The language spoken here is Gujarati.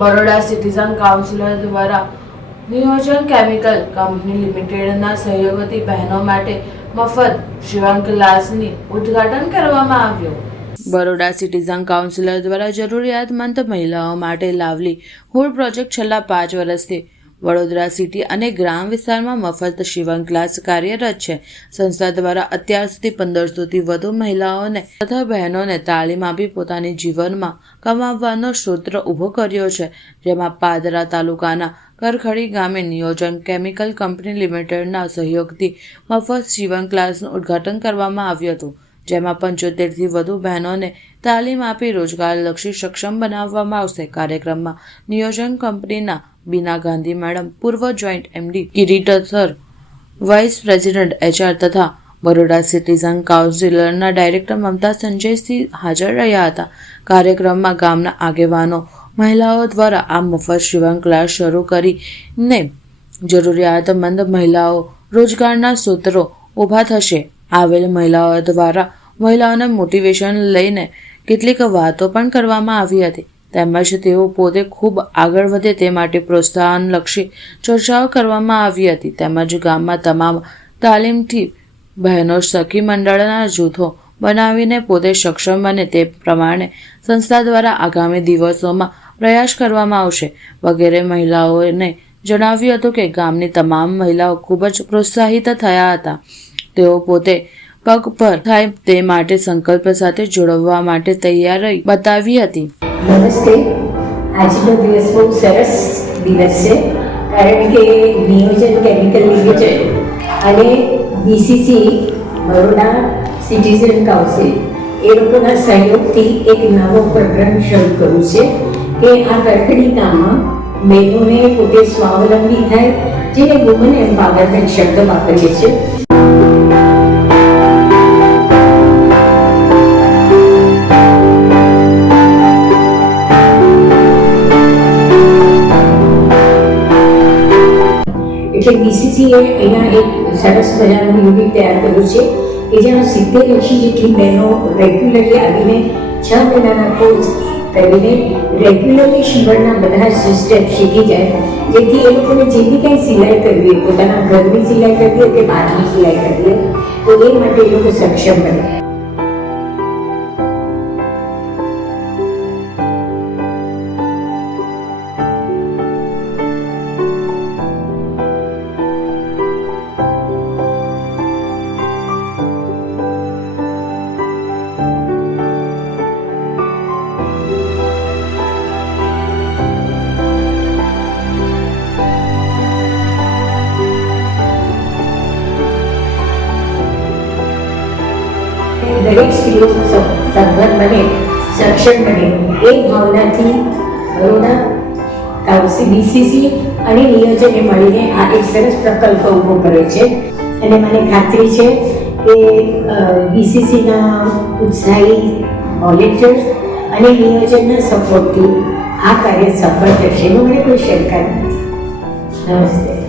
બરોડા સિટીઝન કાઉન્સિલર દ્વારા નિયોજન કેમિકલ કંપની લિમિટેડના સહયોગથી બહેનો માટે મફત શિવણ ક્લાસની ઉદ્ઘાટન કરવામાં આવ્યું. બરોડા સિટીઝન કાઉન્સિલર દ્વારા જરૂરિયાતમંદ મહિલાઓ માટે લાવલી હુડ પ્રોજેક્ટ છેલ્લા 5 વર્ષથી વડોદરા સિટી અને ગ્રામ વિસ્તારમાં મફત શિવણ ક્લાસ કાર્યરત છે. સંસ્થા દ્વારા અત્યાર સુધી 1500થી વધુ મહિલાઓને તથા બહેનોને તાલીમ આપી પોતાની જીવનમાં કમાવવાનો સૂત્ર ઊભો કર્યો છે. જેમાં પાદરા તાલુકાના કરખડી ગામે નિયોજન કેમિકલ કંપની લિમિટેડના સહયોગથી મફત શિવણ ક્લાસનું ઉદ્ઘાટન કરવામાં આવ્યું હતું. જેમાં 75થી વધુ બહેનોને તાલીમ આપી રોજગારલક્ષી સક્ષમ બનાવવામાં આવશે. કાર્યક્રમમાં નિયોજન કંપનીના બીના ગાંધી મેડમ, પૂર્વ joint MD Kirit sir, vice president HR તથા બરોડા સિટીઝન કાઉન્સિલરના ડાયરેક્ટર મમતા સંજયસિંહ હાજર રહ્યા હતા. કાર્યક્રમમાં ગામના આગેવાનો મહિલાઓ દ્વારા આ મફત શિવણ ક્લાસ શરૂ કરીને જરૂરિયાતમંદ મહિલાઓ રોજગારના સૂત્રો ઊભા થશે. આવેલ મહિલાઓ દ્વારા મહિલાઓને મોટિવેશન લઈને કેટલીક વાતો પણ કરવામાં આવી હતી. તેમજ તેઓ પોતે ખૂબ આગળ વધે તે માટે પ્રોત્સાહનલક્ષી ચર્ચાઓ કરવામાં આવી હતી. તેમજ ગામમાં તમામ તાલીમથી બહેનો સખી મંડળના જૂથો બનાવીને પોતે સક્ષમ બને તે પ્રમાણે સંસ્થા દ્વારા આગામી દિવસોમાં પ્રયાસ કરવામાં આવશે વગેરે મહિલાઓને જણાવ્યું હતું કે ગામની તમામ મહિલાઓ ખૂબ જ પ્રોત્સાહિત થયા હતા. તેઓ પોતે પગ પર થાય તે માટે સંકલ્પ સાથે જોડવા માટે તૈયારી બતાવી હતી. નમસ્તે. આજનો દિવસ બહુ સરસ દિવસ છે, કારણ કે નિયોજન કેમિકલ લિમિટેડ અને BCC બરોડા સિટીઝન કાઉન્સિલ એ લોકોના સહયોગથી એક નવો પ્રકરણ શરૂ કર્યું છે કે આ કરખડી ગામમાં બહેનોને પોતે સ્વાવલંબી થાય, જેને વુમન એમ્પાવરમેન્ટ શબ્દ વાપરીએ છીએ. એટલે BCC અહીંયા એક સરસ મજાનું યુનિટ તૈયાર કર્યું છે કે જેમાં 70-80 જેટલી બહેનો રેગ્યુલરલી આવીને 6 મહિનાના કોર્સ કરીને રેગ્યુલરલી શિવણના બધા જ સ્ટેપ શીખી જાય, જેથી એ લોકોને જે બી કંઈ સિલાઈ કરવી હોય, પોતાના ઘરની સિલાઈ કરવી હોય કે બહારની સિલાઈ કરવી હોય, તો એ માટે એ લોકો સક્ષમ બને. દરેક સ્ત્રીઓ સદ્ધર બને, સક્ષમ બને એ ભાવનાથી બરોડા કાઉન્સિલ BCC અને નિયોજને મળીને આ એક સરસ પ્રકલ્પ ઊભો કર્યો છે. અને મને ખાતરી છે કે BCCના ઉત્સાહી વોલેન્ટિયર્સ અને નિયોજનના સપોર્ટથી આ કાર્ય સફળ થશે એનો મને કોઈ શંકા નથી. નમસ્તે.